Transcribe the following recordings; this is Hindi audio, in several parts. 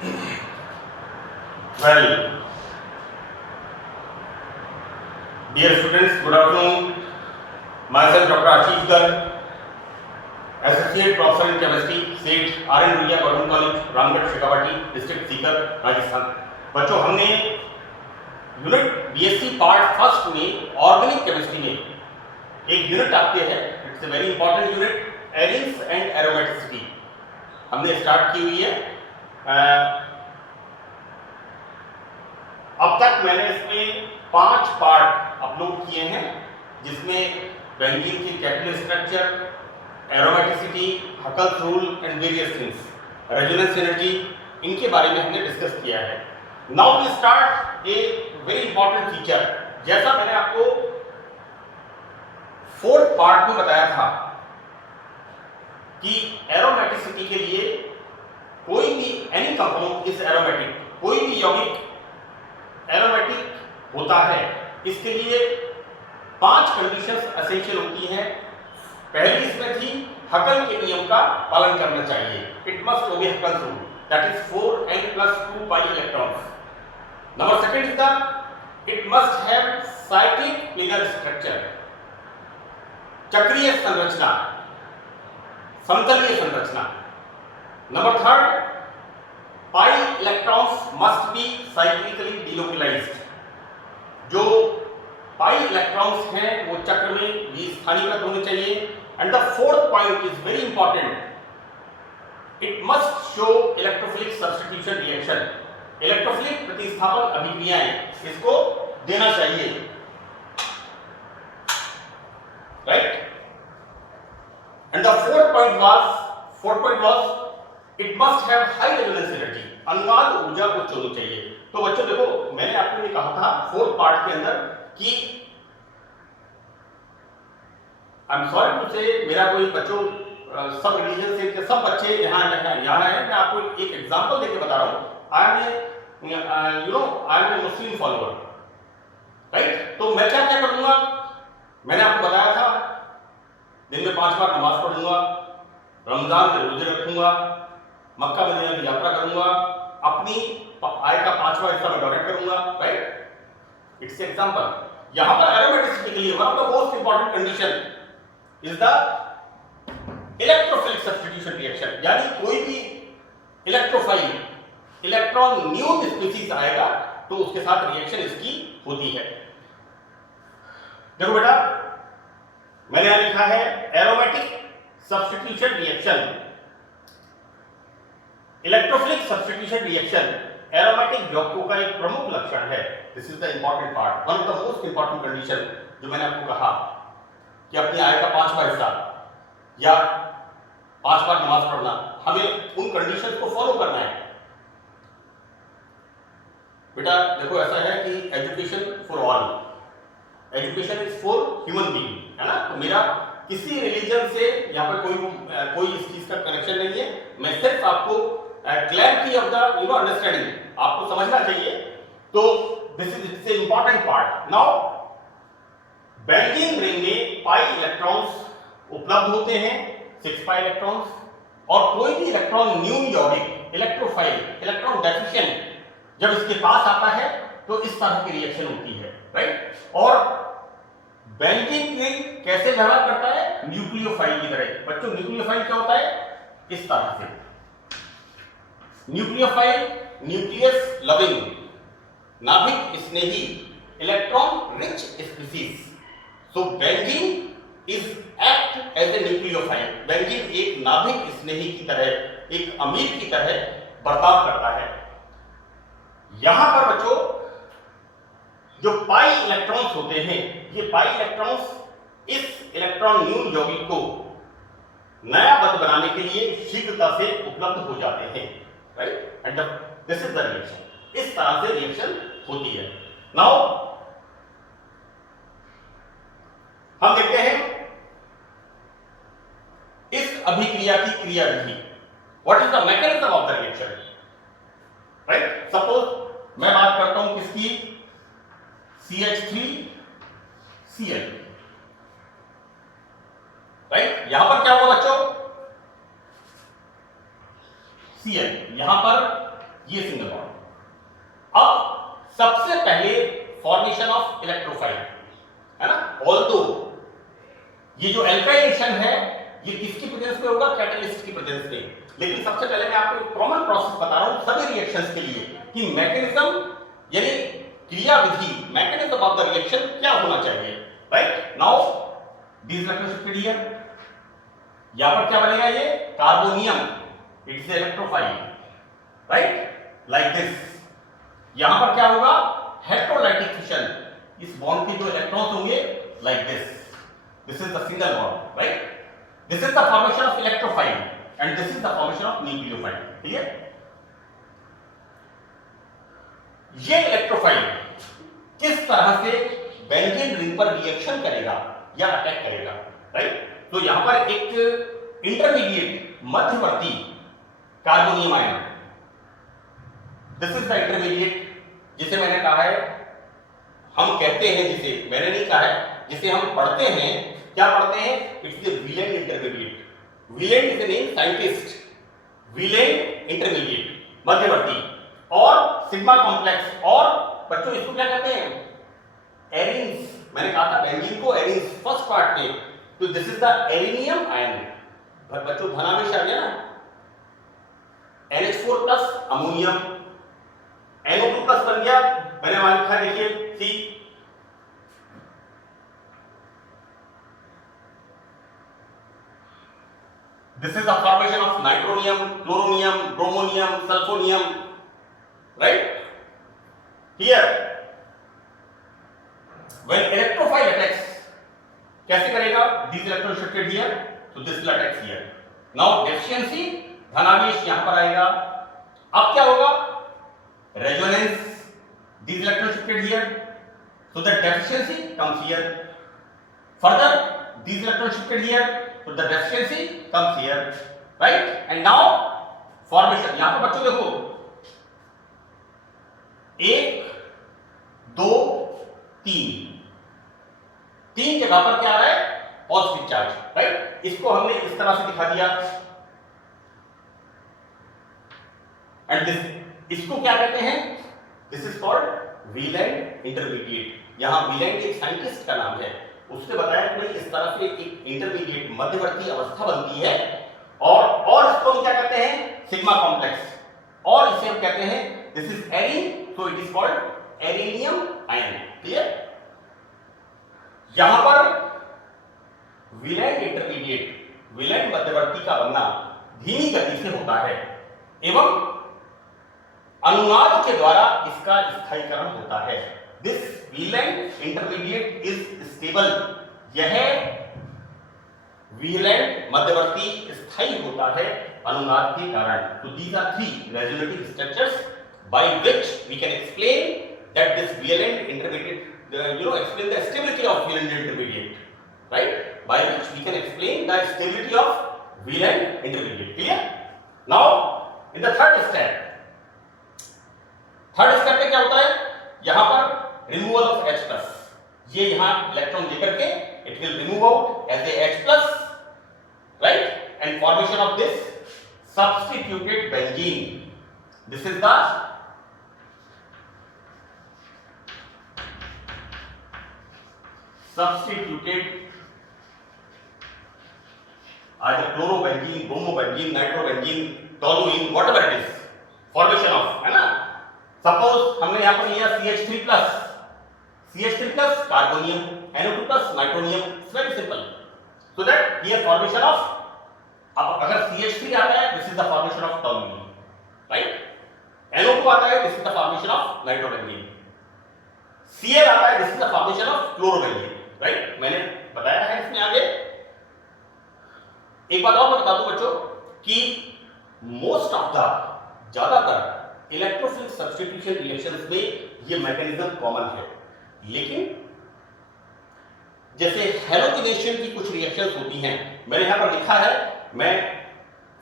Well, dear students, good afternoon. Myself, Dr. Ashish Garg, Associate Professor in Chemistry, SET, R.N. Rulia Government College, Ramgarh Shekhawati, district Sikar, Rajasthan. बच्चों, हमने यूनिट बीएससी पार्ट फर्स्ट में ऑर्गेनिक केमिस्ट्री में एक यूनिट आती है, it's a very important unit, arenes and aromaticity, हमने स्टार्ट की हुई है। अब तक मैंने इसमें 5 पार्ट अपलोड किए हैं, जिसमें बेंजीन की catalyst structure, aromaticity, Huckel's rule and various things, resonance energy, इनके बारे में हमने डिस्कस किया है। Now we start a very important feature. जैसा मैंने आपको 4th पार्ट में बताया था कि एरोमेटिसिटी के लिए कोई भी एनी कंपाउंड इज एरोमेटिक, कोई भी यौगिक एरोमेटिक होता है, इसके लिए 5 कंडीशंस एसेंशियल होती हैं। पहली इसमें थी हकल के नियम का पालन करना चाहिए, it must obey Huckel's rule, that is 4n+2 pi electrons. Number second is the it must have cyclic planar structure, चक्रीय संरचना, समतलीय संरचना। Number third, pi electrons must be cyclically delocalised, जो पाई इलेक्ट्रॉन्स हैं वो चक्र में स्थानीयकृत होने चाहिए। And the 4th point is very important, it must show electrophilic substitution reaction, electrophilic प्रतिस्थापन अभिक्रियाएं इसको देना चाहिए, right. And the fourth point was it must have high resonance energy, अनुनाद ऊर्जा उच्च होनी चाहिए। तो बच्चों देखो, मैंने आपको ये कहा था 4th पार्ट के अंदर कि आई एम सॉरी टू से, मेरा कोई बच्चों सब रिलीजन से के सब बच्चे यहाँ हैं, मैं आपको एक एग्जांपल देके बता रहा हूँ। I am a Muslim follower, right. तो मैं क्या क्या करूंगा, मैंने आपको बताया था दिन में 5 बार नमाज पढ़ूंगा, रमजान के रोजे रखूंगा, मक्का मदीना की यात्रा करूंगा, अपनी आय का 5वां हिस्सा में डोनेट करूंगा, राइट। It's example. यहां पर एरोमेटिसिटी के लिए one of the most important condition is the electrophilic substitution reaction, यानी कोई भी इलेक्ट्रोफाइल इलेक्ट्रॉन न्यून स्पीसीज आएगा तो उसके साथ रिएक्शन इसकी होती है। देखो बेटा, मैंने यहां लिखा है aromatic substitution reaction, electrophilic substitution reaction aromatic यौगिकों का एक प्रमुख लक्षण है। This is the important part, one of the most important condition, जो मैंने आपको कहा कि अपनी आय का 5वां हिस्सा या 5 बार नमाज पढ़ना, हमें उन कंडीशन को फॉलो करना है। बेटा देखो, ऐसा है कि education for all, education is for human being, है ना। तो मेरा किसी रिलीजन से यहाँ पर कोई इस चीज का कनेक्शन नहीं है, मैं सिर्फ आपको क्लैरिटी ऑफ द अंडरस्टैंडिंग आपको समझना चाहिए। तो this is important part. Now benzene ring में पाई इलेक्ट्रॉन्स उपलब्ध होते हैं, 6 पाई इलेक्ट्रॉन्स, और कोई भी इलेक्ट्रॉन न्यून यौगिक इलेक्ट्रोफाइल इलेक्ट्रॉन डेफिशिएंट जब इसके पास आता है तो इस तरह की रिएक्शन होती है, राइट। और बेंजीन रिंग कैसे व्यवहार करता है, न्यूक्लियोफाइल की तरह। बच्चों, न्यूक्लियोफाइल क्या होता है, इस तरह से न्यूक्लियोफाइल, न्यूक्लियस लविंग, नाभिक स्नेही, electron rich species. So benzene is act as a nucleophile, benzene एक नाभिक स्नेही की तरह, एक अमीर की तरह बर्ताव करता है। यहां पर बच्चों जो पाई इलेक्ट्रॉन्स होते हैं, ये पाई इलेक्ट्रॉन्स इस इलेक्ट्रॉन न्यून यौगिक को नया बंध बनाने के लिए शीघ्रता से उपलब्ध हो जाते हैं, right. And this is the reaction, इस तरह से रिएक्शन होती है। नाउ हम देखते हैं इस अभिक्रिया की क्रियाविधि, what is the mechanism of the reaction, right. Suppose मैं बात करता हूं किसकी, CH3Cl, राइट। यहां पर क्या हुआ बच्चों, Cl, यहां पर ये सिंगल बॉन्ड। अब सबसे पहले फॉर्मेशन ऑफ इलेक्ट्रोफाइल है ना, ऑल्दो ये जो एल्काइलेशन है ये किसकी प्रेजेंस में होगा, कैटलिस्ट की प्रेजेंस में। लेकिन सबसे पहले मैं आपको एक कॉमन प्रोसेस बता रहा हूं सभी रिएक्शंस के लिए कि मैकेनिज्म यानी क्रिया विधि, मैकेनिज्म ऑफ द रिएक्शन क्या होना चाहिए। Right now this electrostatic here, यहां पर क्या बनेगा, ये carbonium, it's electrophile, right like this. यहां पर क्या होगा, हेटेरोलाइटिक फिशन, इस बॉन्ड के जो इलेक्ट्रॉन्स होंगे like this, this is the single bond, right. This is the formation of electrophile and this is the formation of nucleophile. Clear? ये इलेक्ट्रोफाइल किस तरह से बेंजीन रिंग पर रिएक्शन करेगा या अटैक करेगा, राइट। तो यहां पर एक इंटरमीडिएट मध्यवर्ती carbonium ion, this is the intermediate जिसे मैंने कहा है, हम कहते हैं जिसे, मैंने नहीं कहा है, जिसे हम पढ़ते हैं, क्या पढ़ते हैं, it's the Wheland intermediate. Wheland is the name scientist, Wheland intermediate मध्यवर्ती, और सिग्मा कॉम्प्लेक्स, और बच्चों इसको क्या कहते हैं, एरिन्स। मैंने कहा था बेंजीन को एरिन्स फर्स्ट पार्ट में, तो दिस इज द एरिनियम आयन। बच्चों धनावेश आ गया ना, NH4 plus ammonium, NO2 plus बन गया, मैंने वहां लिखा है देखिए see. This is the formation of nitronium, chloronium, bromonium, sulphonium, right. Here when electrophile attacks, कैसे करेगा, this electron shifted here, so this will attack here. Now deficiency, धनावेश यहां पर आएगा। अब क्या होगा, resonance, this electron shifted here, so the deficiency comes here. Further, these electrons shifted here, so the deficiency comes here, right? And now formation, यहां पर बच्चों देखो, 1 2 3 जगह पर क्या आ रहा है, पॉजिटिव चार्ज, राइट। इसको हमने इस तरह से दिखा दिया, एंड दिस, इसको क्या कहते हैं, दिस इज कॉल्ड वीलेंट इंटरमीडिएट। यहां वीलेंट एक साइंटिस्ट का नाम है, उसने बताया कि इस तरह से एक इंटरमीडिएट मध्यवर्ती अवस्था बनती है, और इसको हम क्या कहते हैं, सिग्मा कॉम्प्लेक्स, और इसे हम कहते हैं this is arene, so it is called arenium ion. Clear? यहां पर वीलेंट इंटरमीडिएट, वीलेंट मध्यवर्ती का बनना धीमी गति से होता है एवं अनुनाद के द्वारा इसका स्थायीकरण होता है। दिस वीलेंट इंटरमीडिएट इज स्टेबल, यह वीलेंट मध्यवर्ती स्थायी होता है अनुनाद के कारण। तो these are 3 resonative structures by which we can explain that this Wheland intermediate, explain the stability of Wheland intermediate, right? By which we can explain the stability of Wheland intermediate. Clear? Now, in the third step पे क्या होता है, यहां पर रिमूवल ऑफ H प्लस, ये यहां इलेक्ट्रॉन लेकर के it will remove out as a H plus, right, and formation of this substituted benzene. This is the substituted either chlorobenzene, bromobenzene, nitrobenzene, toluene, whatever it is, formation of, है ना। सपोज हमने यहां पर लिया CH3 plus, CH3 plus carbonium, NO2 plus nitronium, it's very simple, so that here formation of, अब अगर CH3 आता है, this is the formation of toluene, right. NO2 आता है, this is the formation of nitrobenzene, Cl आता है, this is the formation of chlorobenzene, right. मैंने बताया है इसमें आगे। एक बात और मैं बता दूं बच्चों कि मोस्ट ऑफ द, ज्यादातर इलेक्ट्रोफिलिक सब्स्टिट्यूशन रिएक्शंस में ये मैकेनिज्म कॉमन है, लेकिन जैसे हैलोजिनेशन की कुछ रिएक्शंस होती हैं, मैंने यहां पर लिखा है, मैं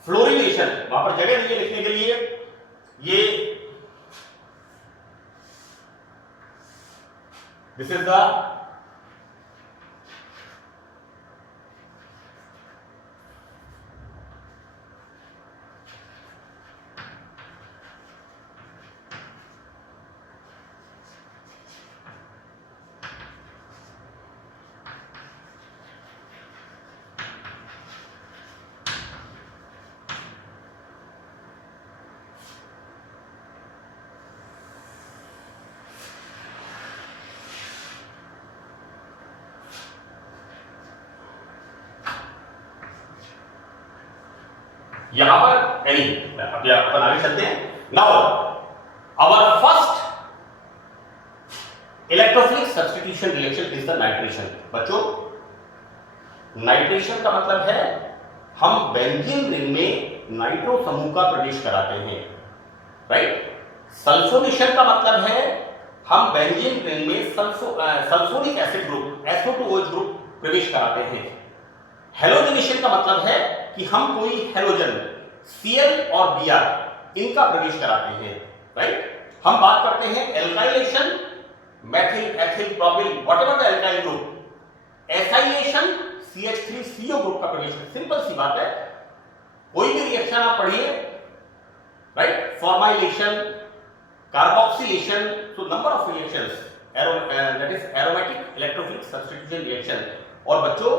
फ्लोरिनेशन, वहां पर जगह नहीं है लिखने के लिए, ये दिस इज द यहां पर एनी, अब अपन आगे चलते हैं। Now our first electrophilic substitution reaction is the nitration. बच्चों, नाइट्रेशन का मतलब है हम बेंजीन रिंग में नाइट्रो समूह का प्रवेश कराते हैं, राइट। सल्फोनेशन का मतलब है हम बेंजीन रिंग में sulphuric acid group SO2OH group प्रवेश कराते हैं। हेलोजनेशन का मतलब है कि हम कोई हेलोजन Cl और Br इनका प्रवेश कराते हैं, राइट। हम बात करते हैं alkylation, methyl, ethyl, propyl, whatever the alkyl group. Acylation CH3CO group का प्रवेश। सिंपल सी बात है, कोई भी रिएक्शन आप पढ़िए, right. Formylation, carboxylation, so number of reactions, that is aromatic electrophilic substitution reaction। और बच्चों,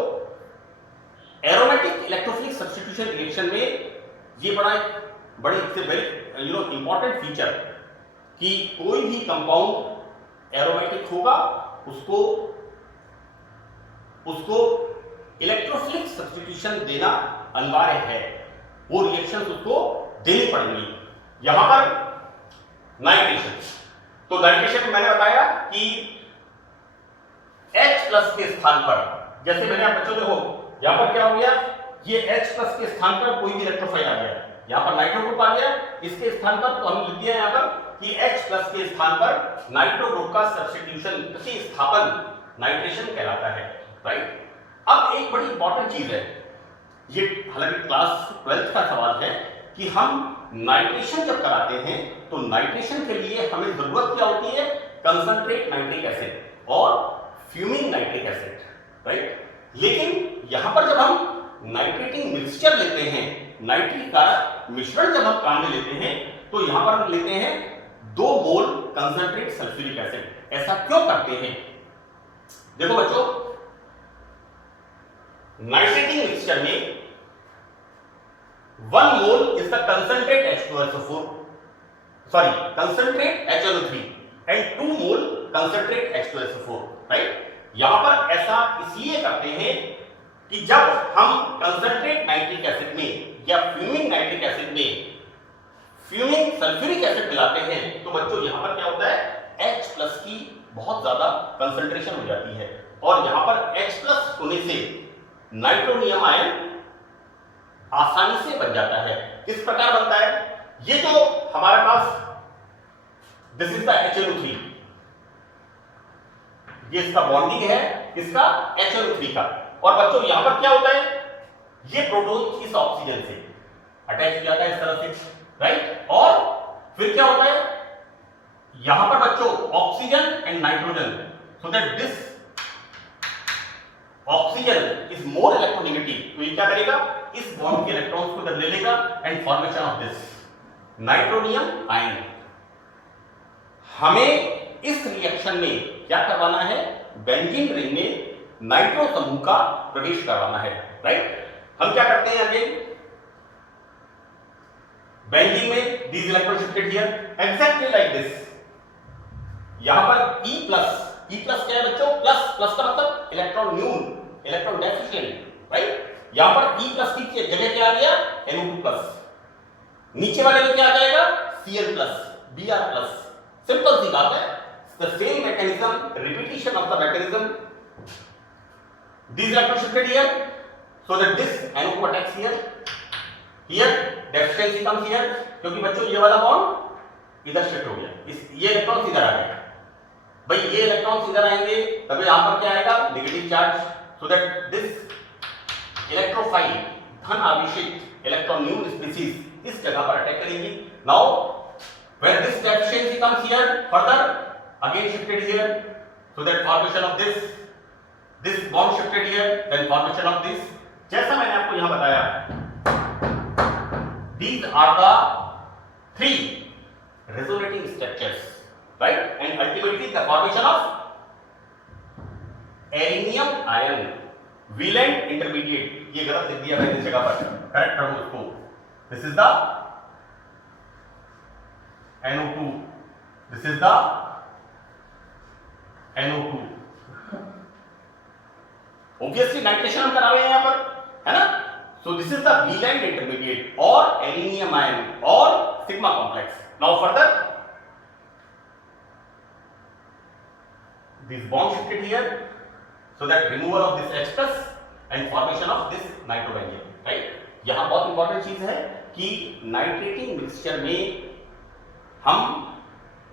एरोमेटिक इलेक्ट्रोफिलिक सब्स्टिट्यूशन रिएक्शन में ये बड़ी वेरी इंपॉर्टेंट फीचर कि कोई भी कंपाउंड एरोमेटिक होगा उसको इलेक्ट्रोफिलिक सब्स्टिट्यूशन देना अनिवार्य है, वो रिएक्शन उसको देनी पड़ेंगी। यहां पर नाइट्रेशन, तो नाइट्रेशन में मैंने बताया कि H+ के स्थान पर, जैसे मैंने आप बच्चों देखो यहां पर क्या हो गया, ये H+ के स्थान पर कोई भी इलेक्ट्रोफाइल आ गया, यहां पर नाइट्रो ग्रुप आ गया, इसके स्थान पर तो हम लिख दिया यहां पर कि H+ के स्थान पर नाइट्रो ग्रुप का सब्स्टिट्यूशन, प्रतिस्थापन नाइट्रेशन कहलाता है, राइट। अब एक बड़ी इंपॉर्टेंट चीज है, ये हालांकि क्लास 12th का सवाल है कि हम नाइट्रेशन जब कराते हैं तो नाइट्रेशन के लिए हमें जरूरत क्या होती है, कंसंट्रेट नाइट्रिक एसिड और फ्यूमिंग नाइट्रिक एसिड, राइट। लेकिन यहां पर जब हम नाइट्रेटिंग मिक्सचर लेते हैं, नाइट्रिक का मिश्रण जब हम काम में लेते हैं तो यहां पर हम लेते हैं 2 मोल कंसंट्रेट सल्फ्यूरिक एसिड। ऐसा क्यों करते हैं? देखो बच्चों, नाइट्रेटिंग मिक्सचर में 1 mole is the concentrate H2SO4, sorry, concentrate HNO3 and 2 mole concentrate H2SO4, right? यहां पर ऐसा इसलिए करते हैं कि जब हम कंसंट्रेट नाइट्रिक एसिड में या फ्यूमिंग नाइट्रिक एसिड में फ्यूमिंग सल्फ्यूरिक एसिड मिलाते हैं तो बच्चों यहां पर क्या होता है, H+ की बहुत ज्यादा कंसंट्रेशन हो जाती है और यहां पर H+ होने से नाइट्रोनियम आयन आसानी से बन जाता है। किस प्रकार बनता है, ये जो हमारे पास दिस इज द HNO3, ये इसका बॉन्डिंग है, इसका HNO3 का, और बच्चों यहां पर क्या होता है, ये प्रोटॉन इस ऑक्सीजन से अटैच हो जाता है इस तरह से, राइट। और फिर क्या होता है, यहां पर बच्चों oxygen and nitrogen, so that this oxygen is more electronegative, तो ये क्या करेगा, इस बॉन्ड के इलेक्ट्रॉन्स को इधर ले लेगा and formation of this nitronium ion. हमें इस रिएक्शन में क्या करवाना है, बेंजीन रिंग में नाइट्रो समूह का प्रवेश करवाना है, राइट। हम क्या करते हैं, अगेन बेंजीन में these electrons shifted here exactly like this, यहां पर E+, क्या है बच्चों, प्लस का मतलब इलेक्ट्रॉन न्यून, इलेक्ट्रॉन डेफिशिएंट, राइट। यहां पर E+ की जगह क्या आ गया, NO2+, नीचे वाले में क्या आ जाएगा, Cl+, Br+। सिंपल सी बात है, the same mechanism, repetition of the mechanism, these electrons shifted here so that this NO2 attacks here, deficiency comes here, क्योंकि बच्चों ये वाला बॉन्ड इधर शिफ्ट हो गया, ये इलेक्ट्रॉन इधर आ गया, भाई ये इलेक्ट्रॉन्स इधर आएंगे तभी यहां पर क्या आएगा, negative charge, so that this electrophile धन आवेशित इलेक्ट्रॉन न्यून स्पीसीज इस जगह पर अटैक करेंगी। Now when this deficiency comes here, further again shifted here, so that formation of this bond shifted here, then formation of this. जैसा मैंने आपको यहां बताया, these are the 3 resonating structures, right, and ultimately the formation of arenium ion, valent intermediate, ये गलत लिख दिया मैंने इस जगह पर, करेक्ट करो उसको, this is the NO2, this is the NO2, obviously nitration हम करा रहे हैं यहां पर, है ना, So this is the Wieland intermediate or aluminium ion or sigma complex. Now further, this bond shifted here, so that removal of this H plus and formation of this nitrobenzene, right? यहाँ बहुत इंपॉर्टेंट चीज है कि नाइट्रेटिंग मिक्सचर में हम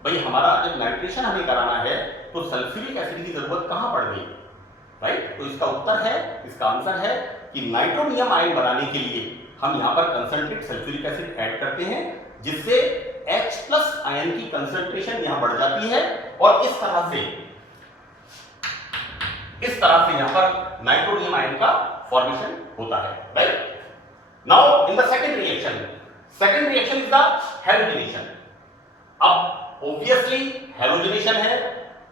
भाई हमारा जब नाइट्रेशन हमें कराना है तो सल्फ्यूरिक एसिड की जरूरत कहाँ पड़ गई, राइट? तो इसका उत्तर है, इसका आंसर है कि नाइट्रोनियम आयन बनाने के लिए हम यहाँ पर कंसंट्रेट सल्फ्यूरिक एसिड ऐड करते हैं, जिससे H प्लस आयन की कंसंट्रेशन यहाँ बढ़ जाती है और इस तरह से यहाँ पर नाइट्रोनियम आयन का फॉर्मेशन होता है, right? Now in the second reaction is the halogenation. अब ऑब्वियसली हैलोजिनेशन है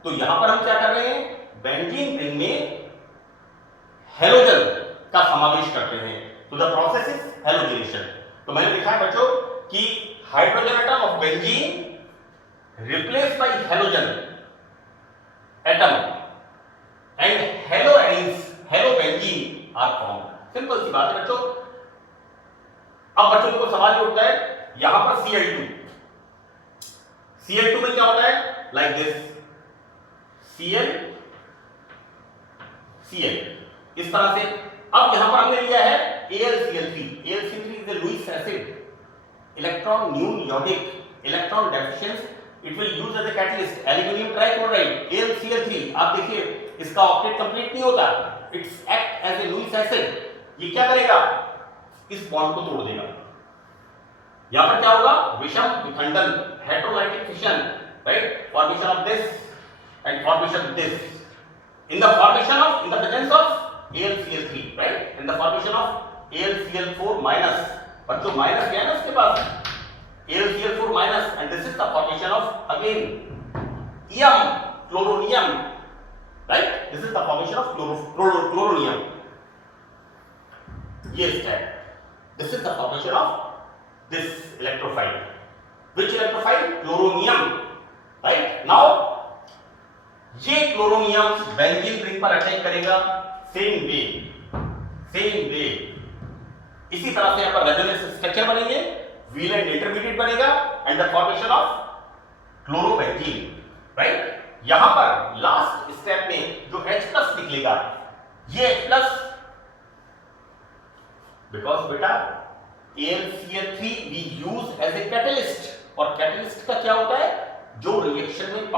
तो यहां पर हम क्या कर रहे हैं, बेंजीन रिंग में हैलोजन का समावेश करते हैं। तो द प्रोसेस इज हैलोजिनेशन। तो मैंने लिखा है बच्चों कि hydrogen atom of benzene replace by halogen atom and halobenzene are formed. Simple सी बात है बच्चों। अब बच्चों को सवाल ये उठता है, यहां पर Cl2 में क्या होता है, लाइक दिस Cl इस तरह से। अब यहां पर हमने लिया है AlCl3 is a Lewis acid, electron न्यून यौगिक, electron deficiency, it will use as a catalyst, aluminium trichloride AlCl3। आप देखिए इसका ऑक्टेट कंप्लीट नहीं होता, it's act as a Lewis acid. ये क्या करेगा, इस बॉन्ड को तोड़ देगा। यहां पर क्या होगा, विषम विखंडन, heterolytic fission, right? Formation of this and formation of this in the presence of AlCl3, right? In the formation of AlCl4 minus. बच्चों माइनस क्या है ना उसके पास, AlCl4 minus, and this is the formation of again chloronium, right? This is the formation of chloronium. ये step, this is the formation of this electrophile. Which electrophile? Chloronium, right? Now ये क्लोरोनियम बेंजीन रिंग पर अटैक करेगा सेम वे। इसी तरह से यहाँ पर रेजोनेंस स्ट्रक्चर बनेंगे, वीलेंट इंटरमीडिएट बनेगा and the formation of chlorobenzene, right? यहां पर लास्ट स्टेप में जो H प्लस निकलेगा, ये H प्लस बिकॉज बेटा AlCl3 we use as a catalyst, और कैटलिस्ट का क्या होता है, जो रिएक्शन में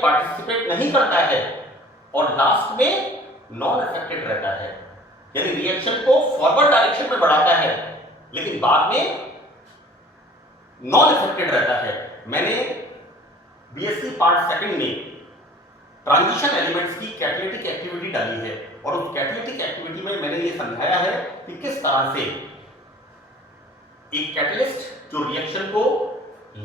पार्टिसिपेट नहीं करता है और लास्ट में नॉन अफेक्टेड रहता है, यानी रिएक्शन को फॉरवर्ड डायरेक्शन में बढ़ाता है लेकिन बाद में नॉन अफेक्टेड रहता है। मैंने बीएससी पार्ट सेकंड में ट्रांजिशन एलिमेंट्स की कैटालिटिक एक्टिविटी डाली है और उस कैटालिटिक एक्टिविटी में मैंने ये समझाया है कि किस तरह से एक कैटलिस्ट जो रिएक्शन को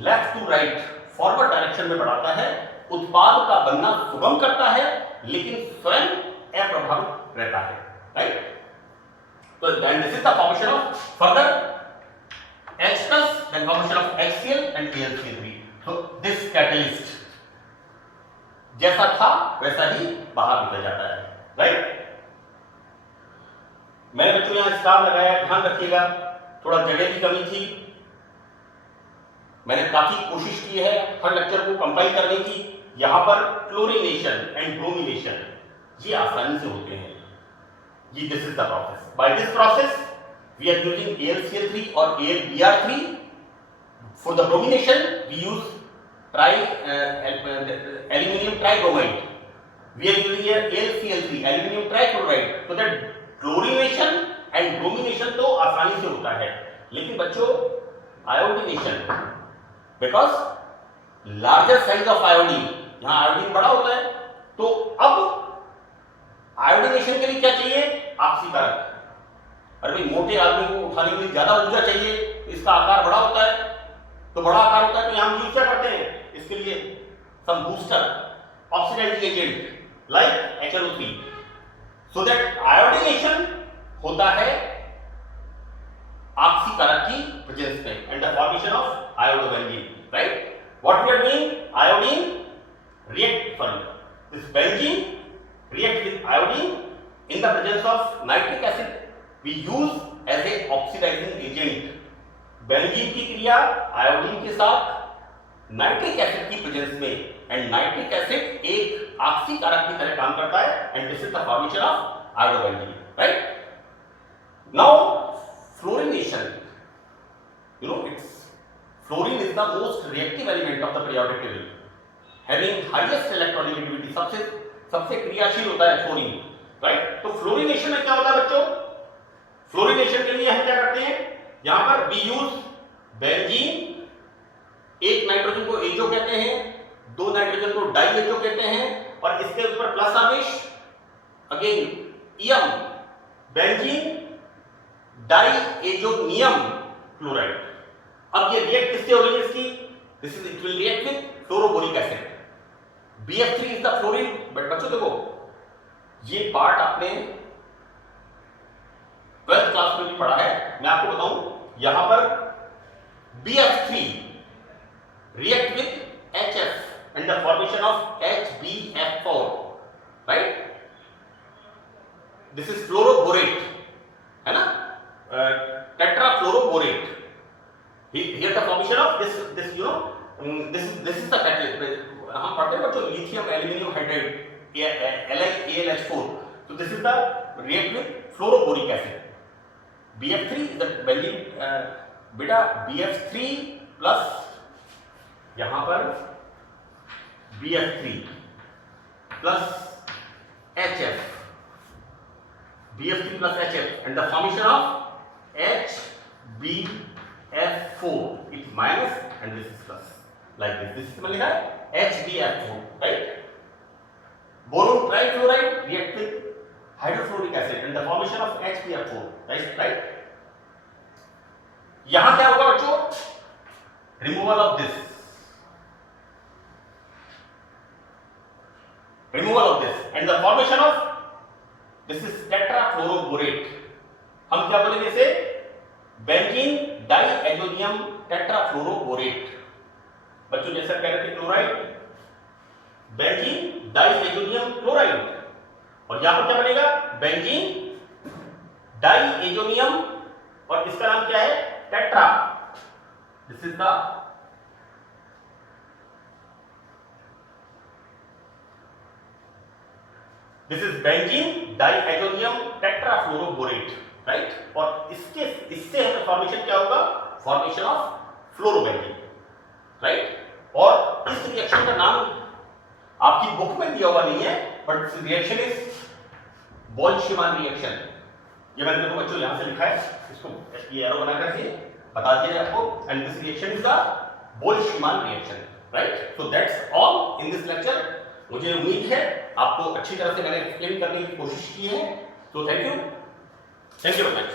left to right forward direction में बढ़ाता है, उत्पाद का बनना सुगम करता है लेकिन स्वयं अप्रभावित रहता है, राइट? तो then this is the formation of further H plus, then formation of HCl and AlCl3. So this catalyst जैसा था वैसा ही बाहर निकल जाता है, राइट? मैंने बच्चों यहां स्टार लगाया, ध्यान रखिएगा, थोड़ा जगह की कमी थी। मैंने काफी कोशिश की है हर लेक्चर को कंपाइल करने की। यहां पर क्लोरीनेशन एंड ब्रोमिनेशन ये आसानी से होते हैं। ये this is the process. By this process we are using AlCl3 or AlBr3. For the bromination we use aluminum tribromide. We are using here AlCl3 aluminum trichloride. So that chlorination and bromination तो आसानी से होता है, लेकिन बच्चों iodination, because larger size of iodine, यहाँ आयोडीन बड़ा होता है, तो अब आयोडीनेशन के लिए क्या चाहिए, आपसी कारक। अरे भाई मोटे आदमी को उठाने के लिए ज्यादा ऊर्जा चाहिए, इसका आकार बड़ा होता है, तो बड़ा आकार होता है तो यहां हम यूज क्या करते हैं, इसके लिए some booster oxidising agent like HNO3, so that iodination होता है आपसी कारक की प्रेजेंस में and the formation of iodobenzene, right? What we are doing, iodine react, sorry, this benzene react with iodine in in the presence of nitric acid we use as a oxidizing agent. Benzene की क्रिया आयोडीन के साथ नाइट्रिक एसिड की प्रेजेंस में, एंड नाइट्रिक एसिड एक ऑक्सीकारक की तरह काम करता है, and this is the formation of iodobenzene, right? Now fluorination, you know, it's fluorine is the most reactive element of the periodic table, having highest electronegativity, सबसे क्रियाशील होता है फ्लोरीन, राइट? तो फ्लोरीनेशन में क्या होता है बच्चों? फ्लोरीनेशन के लिए हम क्या करते हैं, यहां पर वी यूज बेंजीन, एक नाइट्रोजन को एचओ कहते हैं, दो नाइट्रोजन को डाई एचओ कहते हैं, और इसके ऊपर प्लस आवेश, अगेन इयम, बेंजीन डाई एजोनियम क्लोराइड। अब ये रिएक्ट किससे हो रही है इसकी? This is it will react with fluoroboric acid. BF3 is the fluorine. But बच्चों देखो, ये पार्ट आपने 12th क्लास में भी पढ़ा है, मैं आपको बताऊं, यहां पर BF3 react with HF and the formation of HBF4, right? This is fluoroborate, है ना? Tetrafluoroborate. Here the formation of this you know, this is the catalyst. हम पढ़ते हैं बच्चों lithium aluminium hydride AlH4. So this is the react with fluoroboric acid. BF3 is the benzene, बेटा BF3 प्लस यहां पर BF3 plus HF, BF3 plus HF, and the formation of HBF4. It's minus and this is plus, like this. This is मतलब लिखा है HBF4, right? Boron trifluoride react with hydrofluoric acid and the formation of HBF4, right? यहां क्या होगा बच्चों? Removal of this, and the formation of this is tetrafluoroborate. हम क्या बोलेंगे इसे? Benzene diazonium tetrafluoroborate. बच्चों जैसे कह रहे थे क्लोराइड, बेंजीन डाइएजोनियम क्लोराइड, और यहां पर क्या बनेगा? बेंजीन डाइएजोनियम, और इसका नाम क्या है? Tetra. This is the this is benzene diazonium tetrafluoroborate, right? और इससे हमें फॉर्मेशन क्या होगा? Formation of fluorobenzene, right? और इस रिएक्शन का नाम आपकी बुक में दिया हुआ नहीं है, but reaction is Boltzmann reaction. ये मैंने देखो बच्चों यहां से लिखा है, इसको ये एरो बनाकर के बता दिया आपको, and this reaction is the Boltzmann reaction, right? So that's all in this lecture. मुझे उम्मीद है आपको अच्छी तरह से मैंने एक्सप्लेन करने की कोशिश की है। तो थैंक यू वेरी मच।